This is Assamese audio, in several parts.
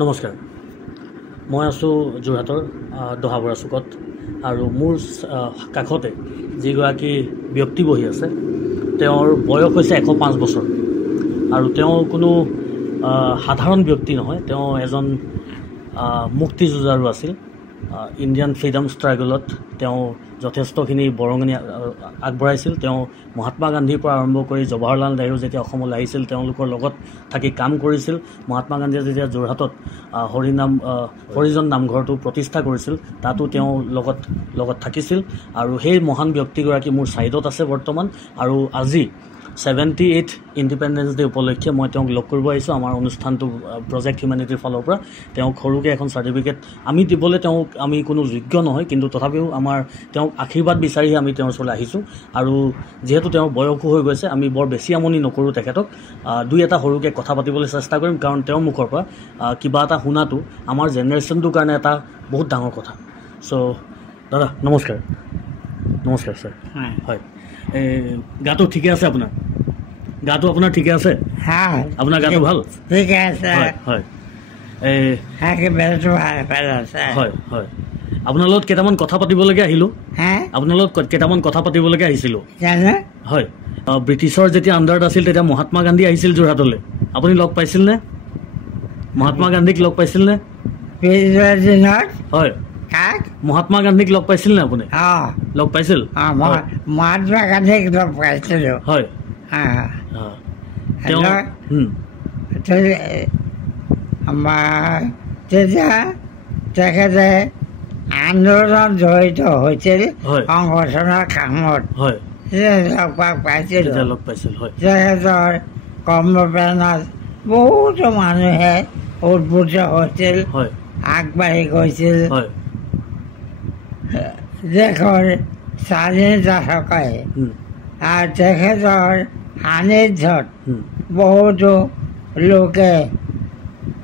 নমস্কাৰ, মই আছোঁ যোৰহাটৰ দহাবৰা চুকত আৰু মোৰ কাষতে যিগৰাকী ব্যক্তি বহি আছে তেওঁৰ বয়স হৈছে 105 বছৰ আৰু তেওঁ কোনো সাধাৰণ ব্যক্তি নহয়। তেওঁ এজন মুক্তি যুঁজাৰু আছিল। ইণ্ডিয়ান ফ্ৰীডম ষ্ট্ৰাগলত তেওঁ যথেষ্টখিনি বৰঙণি আগবঢ়াইছিল। তেওঁ মহাত্মা গান্ধীৰ পৰা আৰম্ভ কৰি জৱাহৰলাল নেহৰু যেতিয়া অসমলৈ আহিছিল তেওঁলোকৰ লগত থাকি কাম কৰিছিল। মহাত্মা গান্ধীয়ে যেতিয়া যোৰহাটত হৰিজন নামঘৰটো প্ৰতিষ্ঠা কৰিছিল তাতো তেওঁ লগত থাকিছিল আৰু সেই মহান ব্যক্তিগৰাকী মোৰ ছাইডত আছে বৰ্তমান। আৰু আজি 78 ইণ্ডিপেণ্ডেন্স ডে উপলক্ষে মই তেওঁক লগ কৰিব আহিছোঁ। আমাৰ অনুষ্ঠানটো প্ৰজেক্ট হিউমেনিটিৰ ফালৰ পৰা তেওঁক সৰুকৈ এখন চাৰ্টিফিকেট আমি দিবলৈ আমি কোনো যোগ্য নহয়, কিন্তু তথাপিও তেওঁক আশীৰ্বাদ বিচাৰিহে আমি তেওঁৰ ওচৰলৈ আহিছোঁ। আৰু যিহেতু তেওঁৰ বয়সো হৈ গৈছে আমি বৰ বেছি আমনি নকৰোঁ তেখেতক। দুই এটা সৰুকৈ কথা পাতিবলৈ চেষ্টা কৰিম, কাৰণ তেওঁৰ মুখৰ পৰা কিবা এটা শুনাটো আমাৰ জেনেৰেশ্যনটোৰ কাৰণে এটা বহুত ডাঙৰ কথা। চ' দাদা নমস্কাৰ। নমস্কাৰ ছাৰ। হয়, গাটো ঠিকে আছে আপোনাৰ? গাটো আপোনাৰ ঠিকে আছে? আপোনাৰ গাটো ভাল? ঠিকে আছে। হয় হয় হয় হয়। আপোনাৰ লগত কেইটামান কথা পাতিবলৈকে আহিলোঁ। আপোনাৰ লগত কেইটামান কথা পাতিবলৈকে আহিছিলোঁ। হয়, ব্ৰিটিছৰ যেতিয়া আণ্ডাৰত আছিল তেতিয়া মহাত্মা গান্ধী আহিছিল যোৰহাটলৈ। আপুনি লগ পাইছিলনে? মহাত্মা গান্ধীক লগ পাইছিলনে? হয়, মহাত্মা গান্ধীক লগ পাইছিল নে আপুনি? লগ পাইছিল? মহাত্মা গান্ধীক লগ পাইছিলোঁ। হয়, তেতিয়া তেখেতে আন্দোলনত জড়িত হৈছিল সংগঠনৰ কামত। লগ পাইছিল। তেখেতৰ কৰ্মপ্ৰেৰণাত বহুতো মানুহে উদ্বুদ্ধ হৈছিল, আগবাঢ়ি গৈছিল। দেশৰ স্বাধীনতা থকাই আৰু তেখেতৰ সান্নিধ্যত বহুতো লোকে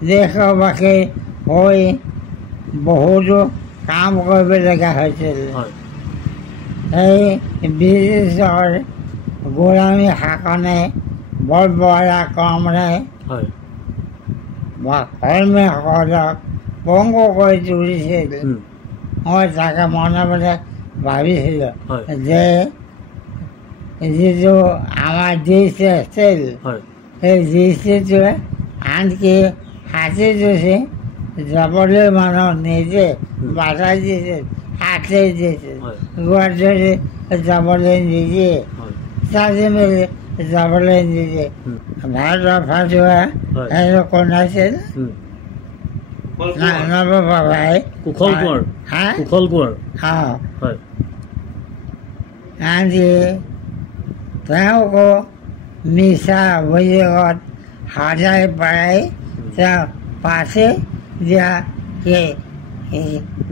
দেশবাসী হৈ বহুতো কাম কৰিবলগীয়া হৈছিল। এই ব্ৰিটিছৰ গোলামী শাসনে বৰ্বৰা ক্ৰমেৰে কৰ্মীসকলক পংগু কৰি তুলিছিল। মই তাকে মনে মনে ভাবিছিলোঁ যে যিটো আমাৰ দৃষ্টি আছিল সেই দৃষ্টিটোৱে আনকি হাতী যুঁজি যাবলৈ মানুহ নিজে বাধা দিছিল, হাতী দিছিল, গুৱাহাটী যাবলৈ নিদিয়ে, চাজি মেলি যাবলৈ নিদিয়ে। ভাৰতৰ ফাটুৱা সেইটো কোনাইছিল নৱপ্ৰভাই কুশল কোঁৱৰ। আনকি তেওঁকো মিছা অভিযোগত সজাই পৰাই তেওঁ পাছে দিয়া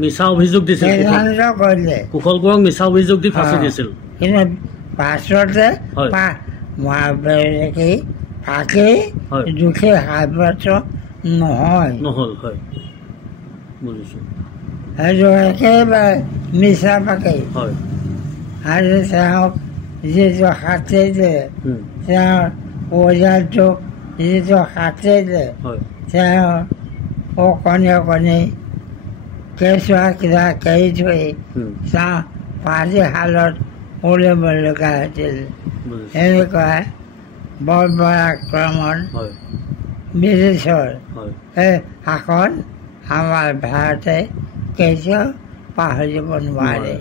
মিছা অভিযোগ দিছিল। কৰিলে কুশল কোঁৱৰক মিছা অভিযোগ দি ফাঁচি দিছিল। কিন্তু পাছতে ফাঁকি দুখী সাব্যস্ত নহ'ল। হয়, বুজিছোঁ। সেইটো একেবাৰে মিছা ফাঁকি। আৰু তেওঁক যিটো শাস্তি দিয়ে, তেওঁৰ পৰিয়ালটোক যিটো শাস্তি দিয়ে, তেওঁ কণী কেঁচুৱা কিবা কেৰি থৈ তেওঁ পানীশালত উলিয়াবলগীয়া হৈছিল। এনেকুৱা বৰ্বৰা আক্ৰমণ ব্ৰিটিছৰ সেই শাসন আমাৰ ভাৰতে কেতিয়াও পাহৰিব নোৱাৰে।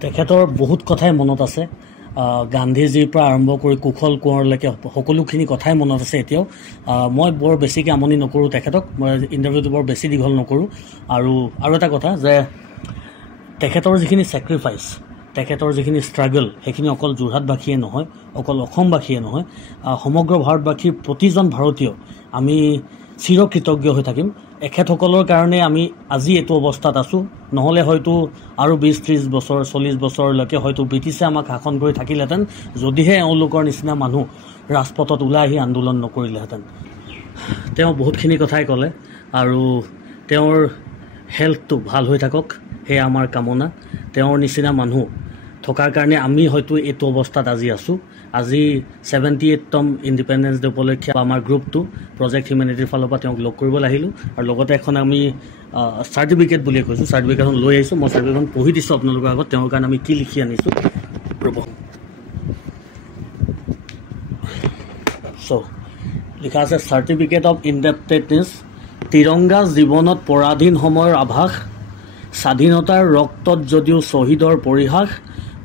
তেখেতৰ বহুত কথাই মনত আছে। গান্ধীজীৰ পৰা আৰম্ভ কৰি কুশল কোঁৱৰলৈকে সকলোখিনি কথাই মনত আছে এতিয়াও। মই বৰ বেছিকৈ আমনি নকৰোঁ তেখেতক, মই ইণ্টাৰভিউটো বৰ বেছি দীঘল নকৰোঁ। আৰু এটা কথা যে তেখেতৰ যিখিনি ছেক্ৰিফাইচ, তেখেতৰ যিখিনি ষ্ট্ৰাগল, সেইখিনি অকল যোৰহাটবাসীয়ে নহয়, অকল অসমবাসীয়ে নহয়, সমগ্ৰ ভাৰতবাসীৰ প্ৰতিজন ভাৰতীয় আমি চিৰকৃতজ্ঞ হৈ থাকিম। এখেতসকলৰ কাৰণে আমি আজি এইটো অৱস্থাত আছোঁ। নহ'লে হয়তো আৰু 20-30 বছৰ 40 বছৰলৈকে হয়তো ব্ৰিটিছে আমাক শাসন কৰি থাকিলেহেঁতেন, যদিহে এওঁলোকৰ নিচিনা মানুহ ৰাজপথত ওলাই আহি আন্দোলন নকৰিলেহেঁতেন। তেওঁ বহুতখিনি কথাই ক'লে আৰু তেওঁৰ হেল্থটো ভাল হৈ থাকক, সেয়া আমাৰ কামনা। তেওঁৰ নিচিনা মানুহ থকাৰ কাৰণে আমি হয়তো এইটো অৱস্থাত আজি আছোঁ। আজি 78তম ইণ্ডিপেণ্ডেন্স ডে উপলক্ষে আমাৰ গ্ৰুপটো প্ৰজেক্ট হিউমেনিটিৰ ফালৰ পৰা তেওঁক লগ কৰিবলৈ আহিলোঁ আৰু লগতে এখন আমি চাৰ্টিফিকেট বুলিয়ে কৈছোঁ চাৰ্টিফিকেটখন লৈ আহিছোঁ মই চাৰ্টিফিকেটখন পঢ়ি দিছোঁ আপোনালোকৰ আগত তেওঁৰ কাৰণে আমি কি লিখি আনিছোঁ ৰ'ব চ' লিখা আছে চাৰ্টিফিকেট অফ ইনডেপ্টেডনেছ তিৰংগা জীৱনত পৰাধীন সময়ৰ আভাস স্বাধীনতাৰ ৰক্তত যদিও শ্বহীদৰ পৰিহাস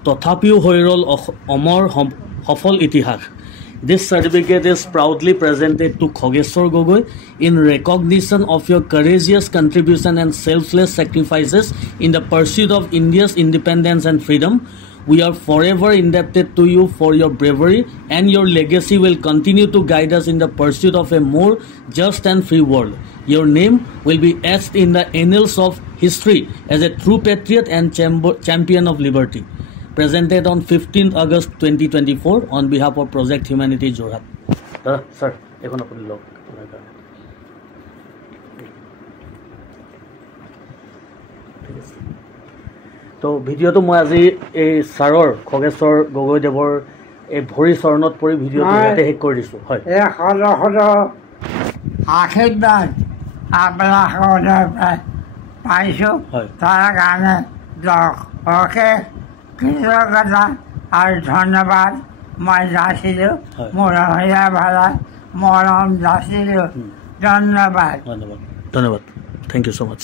তথাপিও হৈ ৰ'ল অমৰ সফল ইতিহাস This certificate is proudly presented to Khogeshwar Gogoi in recognition of your courageous contribution and selfless sacrifices in the pursuit of India's independence and freedom. We are forever indebted to you for your bravery, and your legacy will continue to guide us in the pursuit of a more just and free world. Your name will be etched in the annals of history as a true patriot and champion of liberty. Presented on 15th August 2024 on behalf of Project Humanity Jorhat. Sir, এখন আপুনি লওক তো ভিডিঅ'টো মই আজি এই ছাৰৰ খগেশ্বৰ গগৈদেৱৰ এই ভৰি চৰণত পৰি ভিডিঅ'টো ইয়াতে শেষ কৰি দিছোঁ হয় আশীৰ্বাদ আপোনালোকৰ পাইছোঁ তাৰ কাৰণে অশেষ কৃতজ্ঞতা আৰু ধন্যবাদ মই যাচিলোঁ মোৰ হৃদয় ভালা মৰম যাচিলোঁ ধন্যবাদ ধন্যবাদ থেংক ইউ ছ' মাছ